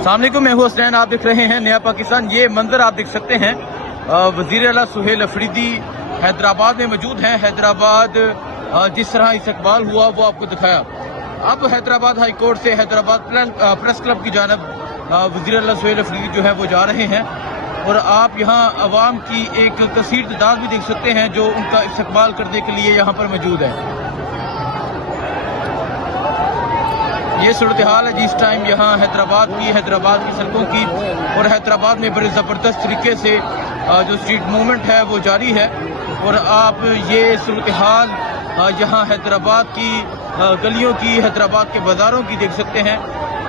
السلام علیکم، میں ہوں حسین، آپ دیکھ رہے ہیں نیا پاکستان۔ یہ منظر آپ دیکھ سکتے ہیں، وزیر اعلیٰ سہیل افریدی حیدرآباد میں موجود ہیں۔ حیدرآباد جس طرح استقبال ہوا وہ آپ کو دکھایا۔ اب حیدرآباد ہائی کورٹ سے حیدرآباد پریس کلب کی جانب وزیر اعلیٰ سہیل افریدی جو ہے وہ جا رہے ہیں، اور آپ یہاں عوام کی ایک کثیر تعداد بھی دیکھ سکتے ہیں جو ان کا استقبال کرنے کے لیے یہاں پر موجود ہے۔ یہ صورتحال ہے جس ٹائم یہاں حیدرآباد کی سڑکوں کی، اور حیدرآباد میں بڑے زبردست طریقے سے جو اسٹریٹ موومنٹ ہے وہ جاری ہے۔ اور آپ یہ صورتحال یہاں حیدرآباد کی گلیوں کی، حیدرآباد کے بازاروں کی دیکھ سکتے ہیں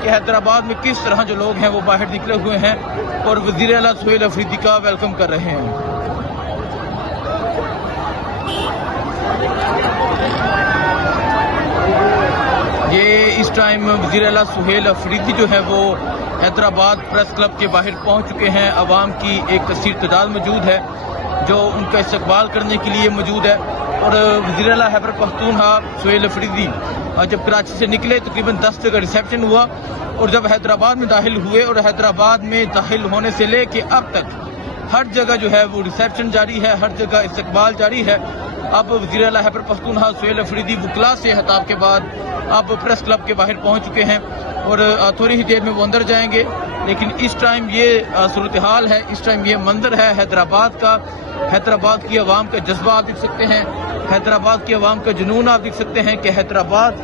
کہ حیدرآباد میں کس طرح جو لوگ ہیں وہ باہر نکلے ہوئے ہیں اور وزیر اعلیٰ سہیل افریدی کا ویلکم کر رہے ہیں۔ یہ اس ٹائم وزیر اعلیٰ سہیل افریدی جو ہے وہ حیدرآباد پریس کلب کے باہر پہنچ چکے ہیں۔ عوام کی ایک کثیر تعداد موجود ہے جو ان کا استقبال کرنے کے لیے موجود ہے۔ اور وزیر اعلیٰ خیبر پختونخوا سہیل افریدی جب کراچی سے نکلے تقریباً 10 جگہ ریسیپشن ہوا، اور جب حیدرآباد میں داخل ہوئے، اور حیدرآباد میں داخل ہونے سے لے کے اب تک ہر جگہ جو ہے وہ ریسیپشن جاری ہے، ہر جگہ استقبال جاری ہے۔ اب وزیر اعلیٰ خیبر پختونخوا سہیل افریدی وکلاء سے خطاب کے بعد اب پریس کلب کے باہر پہنچ چکے ہیں، اور تھوڑی ہی دیر میں وہ اندر جائیں گے۔ لیکن اس ٹائم یہ صورتحال ہے، اس ٹائم یہ منظر ہے حیدرآباد کا۔ حیدرآباد کی عوام کا جذبہ آپ دیکھ سکتے ہیں، حیدرآباد کی عوام کا جنون آپ دیکھ سکتے ہیں کہ حیدرآباد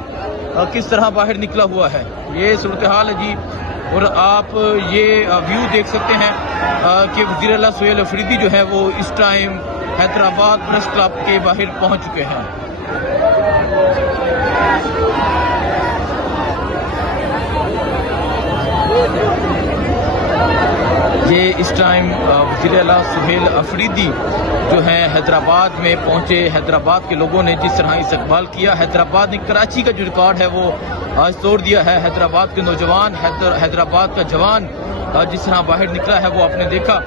کس طرح باہر نکلا ہوا ہے۔ یہ صورتحال ہے جی، اور آپ یہ ویو دیکھ سکتے ہیں کہ وزیر اعلیٰ سہیل افریدی جو ہے وہ اس ٹائم حیدرآباد پریس کلب کے باہر پہنچ چکے ہیں۔ یہ اس ٹائم وزیر اعلیٰ سہیل افریدی جو ہیں حیدرآباد میں پہنچے۔ حیدرآباد کے لوگوں نے جس طرح استقبال کیا، حیدرآباد نے کراچی کا جو ریکارڈ ہے وہ آج توڑ دیا ہے۔ حیدرآباد کے نوجوان، حیدرآباد کا جوان جس طرح باہر نکلا ہے وہ آپ نے دیکھا۔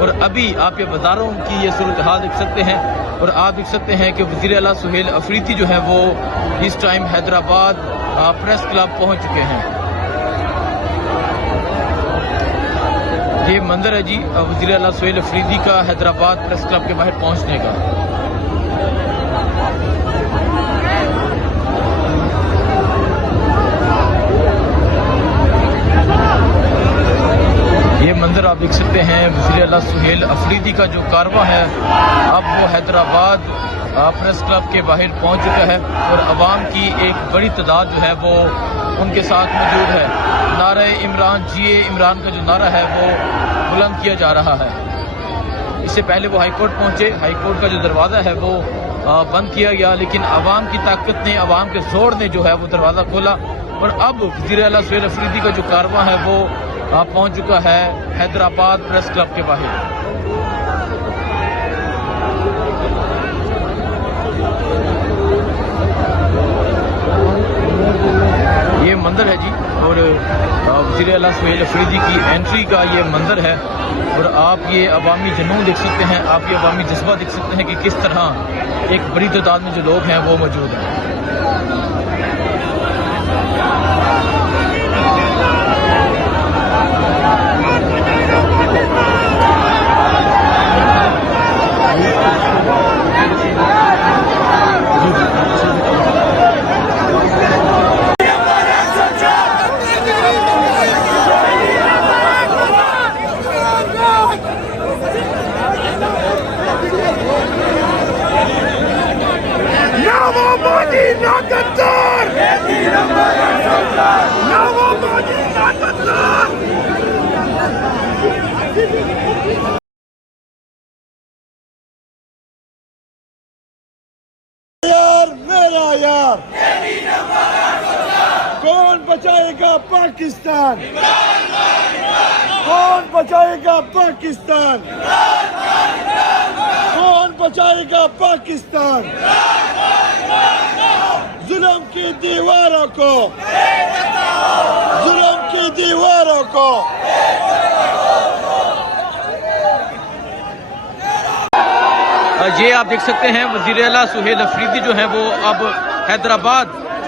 اور ابھی آپ یہ بازاروں کی یہ صورتحال دیکھ سکتے ہیں، اور آپ دیکھ سکتے ہیں کہ وزیر اعلیٰ سہیل افریدی جو ہے وہ اس ٹائم حیدرآباد پریس کلب پہنچ چکے ہیں۔ یہ منظر ہے جی وزیر اعلیٰ سہیل افریدی کا حیدرآباد پریس کلب کے باہر پہنچنے کا۔ یہ منظر آپ دیکھ سکتے ہیں وزیر اعلیٰ سہیل افریدی کا جو کارواں ہے، اب وہ حیدرآباد پریس کلب کے باہر پہنچ چکا ہے، اور عوام کی ایک بڑی تعداد جو ہے وہ ان کے ساتھ موجود ہے۔ نعرہ عمران جیے عمران کا جو نعرہ ہے وہ بلند کیا جا رہا ہے۔ اس سے پہلے وہ ہائی کورٹ پہنچے، ہائی کورٹ کا جو دروازہ ہے وہ بند کیا گیا، لیکن عوام کی طاقت نے، عوام کے زور نے جو ہے وہ دروازہ کھولا، اور اب وزیر اعلیٰ سہیل افریدی کا جو کارواں ہے وہ پہنچ چکا ہے حیدرآباد پریس کلب کے باہر۔ یہ منظر ہے جی، اور وزیر اعلیٰ سہیل افریدی کی انٹری کا یہ منظر ہے، اور آپ یہ عوامی جنون دیکھ سکتے ہیں، آپ یہ عوامی جذبہ دیکھ سکتے ہیں کہ کس طرح ایک بڑی تعداد میں جو لوگ ہیں وہ موجود ہیں۔ یار میرا یار، کون بچائے گا پاکستان؟ کون بچائے گا پاکستان؟ کون بچائے گا پاکستان؟ ظلم کی دیواروں کو، ظلم کی دیواروں کو۔ یہ آپ دیکھ سکتے ہیں وزیر اعلیٰ سہیل افریدی جو ہیں وہ اب حیدرآباد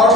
8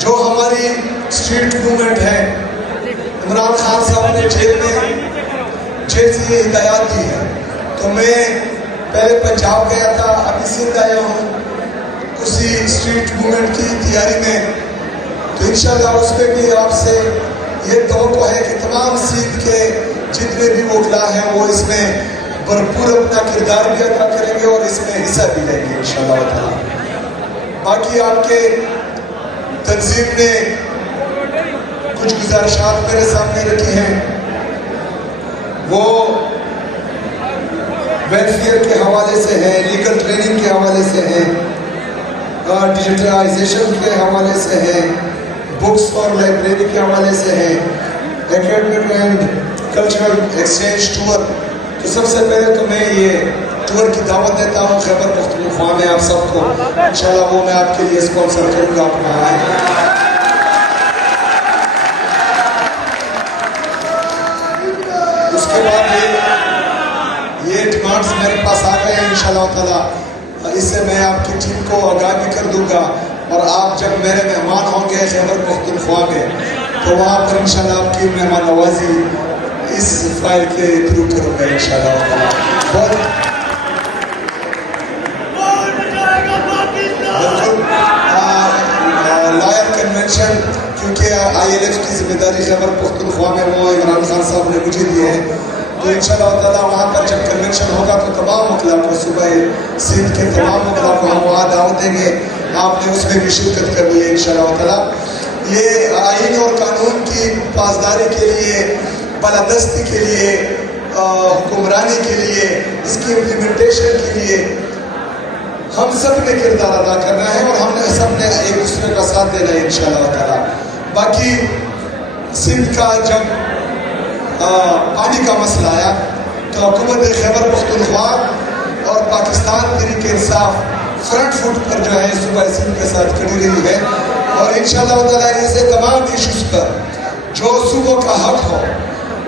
جو ہماری اسٹریٹ موومنٹ ہے، عمران خان صاحب نے جیل میں جیسی ہدایات دی ہے، تو میں پہلے پنجاب گیا تھا، ابھی سندھ آیا ہوں اسی اسٹریٹ موومنٹ کی تیاری میں، تو انشاءاللہ اس پہ بھی آپ سے یہ توقع ہے کہ تمام سندھ کے جتنے بھی وکلا ہیں وہ اس میں بھرپور اپنا کردار بھی ادا کریں گے اور اس میں حصہ بھی لیں گے انشاءاللہ تعالی۔ باقی آپ کے تنظیم نے کچھ گزارشات میرے سامنے رکھی ہیں، وہ ویلفیئر کے حوالے سے ہیں، لیگل ٹریننگ کے حوالے سے ہیں، ڈیجیٹلائزیشن کے حوالے سے ہیں، بکس اور لائبریری کے حوالے سے ہیں، academic and cultural exchange tour. تو سب سے پہلے تو میں یہ ٹور کی دعوت دیتا ہوں خیبر پختونخوا میں آپ سب کو، انشاءاللہ وہ میں آپ کے لیے اسپانسر کروں گا، آپ وہاں آئیں۔ اس کے بعد یہ ڈیمانڈز میرے پاس آ گئے ہیں انشاءاللہ تعالیٰ، اس سے میں آپ کی ٹیم کو آگاہ بھی کر دوں گا، اور آپ جب میرے مہمان ہوں گے خیبر پختونخوا میں تو وہاں پر انشاءاللہ آپ کی مہمان نوازی اس فائل کے تھرو کروں گا انشاءاللہ تعالیٰ۔ لائر کنونشن، کیونکہ آئی ایل ایف کی ذمہ داری خیبر پختونخوا میں وہ عمران خان صاحب نے مجھے دی ہے، تو انشاءاللہ تعالیٰ وہاں پر جب کنونشن ہوگا تو تمام وکلا کو، صوبہ سندھ کے تمام وکلا کو ہم وہاں دعوت دیں گے، آپ نے اس میں بھی شرکت کرنی ہے انشاءاللہ تعالیٰ۔ یہ آئین اور قانون کی پاسداری کے لیے، بالادستی کے لیے، حکمرانی کے لیے، اس کی امپلیمنٹیشن کے لیے ہم سب نے کردار ادا کرنا ہے، اور ہم نے سب نے ایک دوسرے کا ساتھ دینا ہے انشاءاللہ تعالیٰ۔ باقی سندھ کا جب پانی کا مسئلہ آیا تو حکومت خیبر پختونخوا اور پاکستان تحریک انصاف فرنٹ فٹ پر جو ہے صوبہ سندھ کے ساتھ کھڑی رہی ہے، اور انشاءاللہ تعالیٰ ایسے تمام ایشوز پر جو صوبوں کا حق ہو،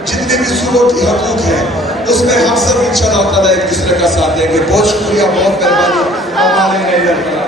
جتنے بھی صوبوں کی حقوق ہیں، اس میں ہم سب انشاءاللہ تعالیٰ ایک دوسرے کا ساتھ دیں گے۔ بہت شکریہ، بہت مہربانی۔